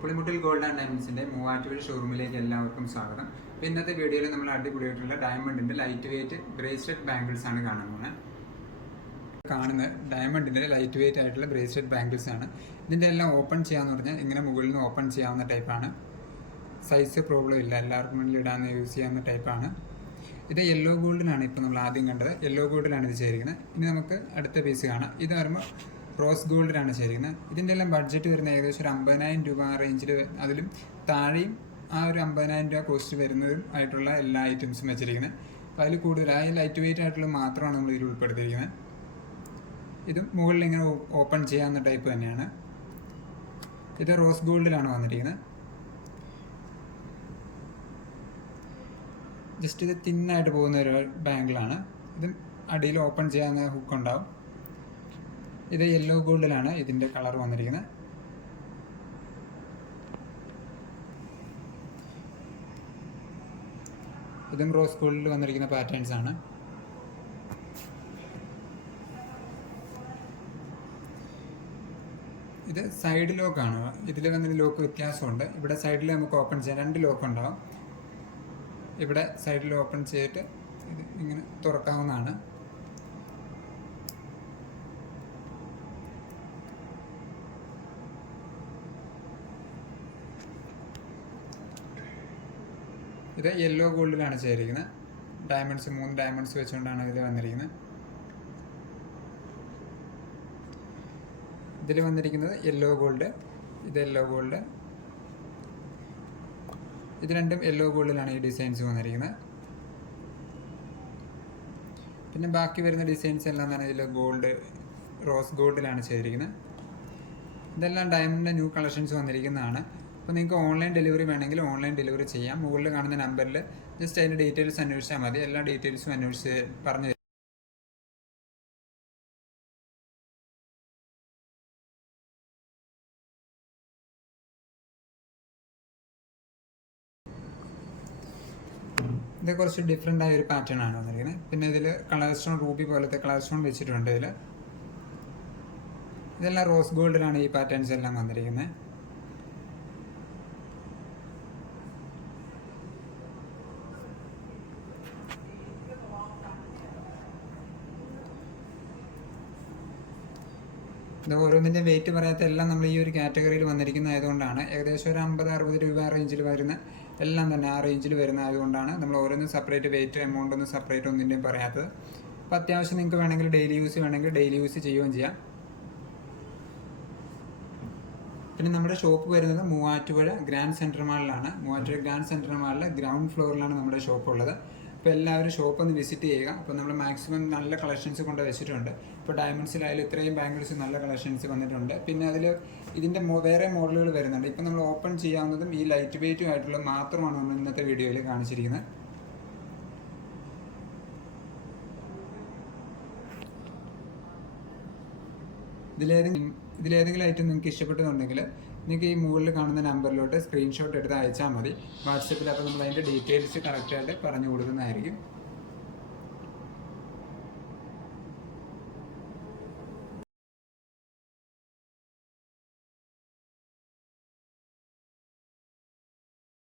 Pulimuttil gold and ഡയമണ്ട്സിന്റെ മൂവാറ്റുപുഴ ഷോറൂമിലേക്ക് എല്ലാവർക്കും സ്വാഗതം. അപ്പോൾ ഇന്നത്തെ വീഡിയോയിൽ നമ്മൾ അടിപൊളിയായിട്ടുള്ള ഡയമണ്ടിന്റെ ലൈറ്റ് വെയിറ്റ് ബ്രേസ്ലെറ്റ് ബാംഗിൾസ് ആണ് കാണാൻ പോകുന്നത് കാണുന്നത് ഡയമണ്ടിന്റെ ലൈറ്റ് വെയിറ്റ് ആയിട്ടുള്ള ബ്രേസ്ലെറ്റ് ബാംഗിൾസ് ആണ്. ഇതിന്റെ എല്ലാം ഓപ്പൺ ചെയ്യാന്ന് പറഞ്ഞാൽ ഇങ്ങനെ മുകളിൽ നിന്ന് ഓപ്പൺ ചെയ്യാവുന്ന ടൈപ്പാണ് സൈസ് പ്രോബ്ലം ഇല്ല എല്ലാവർക്കും വേണ്ടി ഇടാന്ന് യൂസ് ചെയ്യാവുന്ന ടൈപ്പാണ് ഇത് യെല്ലോ ഗോൾഡിനാണ് ഇപ്പോൾ നമ്മൾ ആദ്യം കണ്ടത്. യെല്ലോ ഗോൾഡിലാണ് ഇത് ചേരുന്നത് ഇനി നമുക്ക് അടുത്ത പീസ് കാണാം. ഇത് വരുമ്പോൾ റോസ് ഗോൾഡിലാണ് ചേരുന്നത്. ഇതിന്റെ എല്ലാം ബഡ്ജറ്റ് വരുന്നത് ഏകദേശം ഒരു അമ്പതിനായിരം രൂപ ആ റേഞ്ചിൽ അതിലും താഴെയും ആ ഒരു അമ്പതിനായിരം രൂപ കോസ്റ്റ് വരുന്നതും ആയിട്ടുള്ള എല്ലാ ഐറ്റംസും വെച്ചിരിക്കുന്നത്. അപ്പോൾ അതിൽ കൂടുതൽ ആ ലൈറ്റ് വെയിറ്റ് ആയിട്ടുള്ള മാത്രമാണ് നമ്മൾ ഇതിൽ ഉൾപ്പെടുത്തിയിരിക്കുന്നത്. ഇതും മുകളിൽ ഇങ്ങനെ ഓപ്പൺ ചെയ്യാവുന്ന ടൈപ്പ് തന്നെയാണ്. ഇത് റോസ് ഗോൾഡിലാണ് വന്നിരിക്കുന്നത്. ജസ്റ്റ് ഇത് തിന്നായിട്ട് പോകുന്ന ഒരു ബാങ്കിളാണ് ഇത് അടിയിൽ ഓപ്പൺ ചെയ്യാവുന്ന ഹുക്ക് ഉണ്ടാവും. ഇത് യെല്ലോ ഗോൾഡിലാണ് ഇതിന്റെ കളർ വന്നിരിക്കുന്നത്. ഇതും റോസ് ഗോൾഡിൽ വന്നിരിക്കുന്ന പാറ്റേൺസ് ആണ്. ഇത് സൈഡ് ലോക്കാണ് ഇതിൽ വന്നൊരു ലോക്ക് വ്യത്യാസമുണ്ട്. ഇവിടെ സൈഡിൽ നമുക്ക് ഓപ്പൺ ചെയ്യാം. രണ്ട് ലോക്ക് ഉണ്ടാവും. ഇവിടെ സൈഡിൽ ഓപ്പൺ ചെയ്തിട്ട് ഇത് ഇങ്ങനെ തുറക്കാവുന്നതാണ്. ഇത് യെല്ലോ ഗോൾഡിലാണ് ചേരിക്കുന്നത് ഡയമണ്ട്സ് മൂന്ന് ഡയമണ്ട്സ് വെച്ചുകൊണ്ടാണ് ഇതിൽ വന്നിരിക്കുന്നത്. ഇതിൽ വന്നിരിക്കുന്നത് യെല്ലോ ഗോൾഡ് ഇത് യെല്ലോ ഗോൾഡ് ഇത് രണ്ടും യെല്ലോ ഗോൾഡിലാണ് ഈ ഡിസൈൻസ് വന്നിരിക്കുന്നത്. പിന്നെ ബാക്കി വരുന്ന ഡിസൈൻസ് എല്ലാം തന്നെ ഇതിൽ ഗോൾഡ് റോസ് ഗോൾഡിലാണ് ചെയ്തിരിക്കുന്നത്. ഇതെല്ലാം ഡയമണ്ടിന്റെ ന്യൂ കളക്ഷൻസ് വന്നിരിക്കുന്നതാണ്. അപ്പോൾ നിങ്ങൾക്ക് ഓൺലൈൻ ഡെലിവറി വേണമെങ്കിൽ ഓൺലൈൻ ഡെലിവറി ചെയ്യാം. മുകളിൽ കാണുന്ന നമ്പറിൽ ജസ്റ്റ് അതിന്റെ ഡീറ്റെയിൽസ് അന്വേഷിച്ചാൽ മതി. എല്ലാ ഡീറ്റെയിൽസും അന്വേഷിച്ച് പറഞ്ഞു. ഇത് കുറച്ച് ഡിഫറെന്റ് ആയ ഒരു പാറ്റേൺ ആണ് വന്നിരിക്കുന്നത്. പിന്നെ ഇതിൽ കളർ സ്റ്റോൺ റൂബി പോലത്തെ കളർ സ്റ്റോൺ വെച്ചിട്ടുണ്ട് ഇതിൽ ഇതെല്ലാം റോസ് ഗോൾഡിലാണ് ഈ പാറ്റേൺസ് എല്ലാം വന്നിരിക്കുന്നത്. ഇത് ഓരോന്നിന്റെ വെയിറ്റ് പറയാത്ത എല്ലാം നമ്മൾ ഈ ഒരു കാറ്റഗറിയിൽ വന്നിരിക്കുന്ന ആയതുകൊണ്ടാണ്. ഏകദേശം ഒരു അമ്പത് അറുപത് രൂപ റേഞ്ചിൽ വരുന്ന എല്ലാം തന്നെ ആ റേഞ്ചിൽ വരുന്ന ആയതുകൊണ്ടാണ് നമ്മൾ ഓരോന്നും സെപ്പറേറ്റ് വെയിറ്റ് എമൗണ്ട് ഒന്നും സെപ്പറേറ്റ് ഒന്നിന്റെയും പറയാത്തത്. അപ്പോൾ അത്യാവശ്യം നിങ്ങൾക്ക് വേണമെങ്കിൽ ഡെയിലി യൂസ് വേണമെങ്കിൽ ഡെയിലി യൂസ് ചെയ്യുകയും ചെയ്യാം. പിന്നെ നമ്മുടെ ഷോപ്പ് വരുന്നത് മൂവാറ്റുപുഴ ഗ്രാൻഡ് സെന്റർ മാളിലാണ് മൂവാറ്റുപുഴ ഗ്രാൻഡ് സെന്റർ മാളിലെ ഗ്രൗണ്ട് ഫ്ലോറിലാണ് നമ്മുടെ ഷോപ്പ് ഉള്ളത്. അപ്പോൾ എല്ലാവരും ഷോപ്പ് ഒന്ന് വിസിറ്റ് ചെയ്യുക. അപ്പോൾ നമ്മൾ മാക്സിമം നല്ല കളക്ഷൻസ് കൊണ്ട് വെച്ചിട്ടുണ്ട്. ഇപ്പോൾ ഡയമണ്ട്സിലായാലും ഇത്രയും ബാംഗിൾസ് നല്ല കളക്ഷൻസ് വന്നിട്ടുണ്ട്. പിന്നെ അതിൽ ഇതിന്റെ വേറെ മോഡലുകൾ വരുന്നുണ്ട്. ഇപ്പോൾ നമ്മൾ ഓപ്പൺ ചെയ്യാവുന്നതും ഈ ലൈറ്റ് വെയ്റ്റും ആയിട്ടുള്ള മാത്രമാണ് നമ്മൾ ഇന്നത്തെ വീഡിയോയിൽ കാണിച്ചിരിക്കുന്നത്. ഇതിലേതെങ്കിലും ഇതിലേതെങ്കിലും ഐറ്റം നിങ്ങൾക്ക് ഇഷ്ടപ്പെട്ടുന്നുണ്ടെങ്കിൽ നിങ്ങൾക്ക് ഈ മുകളിൽ കാണുന്ന നമ്പറിലോട്ട് സ്ക്രീൻഷോട്ട് എടുത്ത് അയച്ചാൽ മതി. വാട്സപ്പിൽ അപ്പോൾ നമ്മൾ അതിന്റെ ഡീറ്റെയിൽസ് കറക്റ്റായിട്ട് പറഞ്ഞു കൊടുക്കുന്നതായിരിക്കും.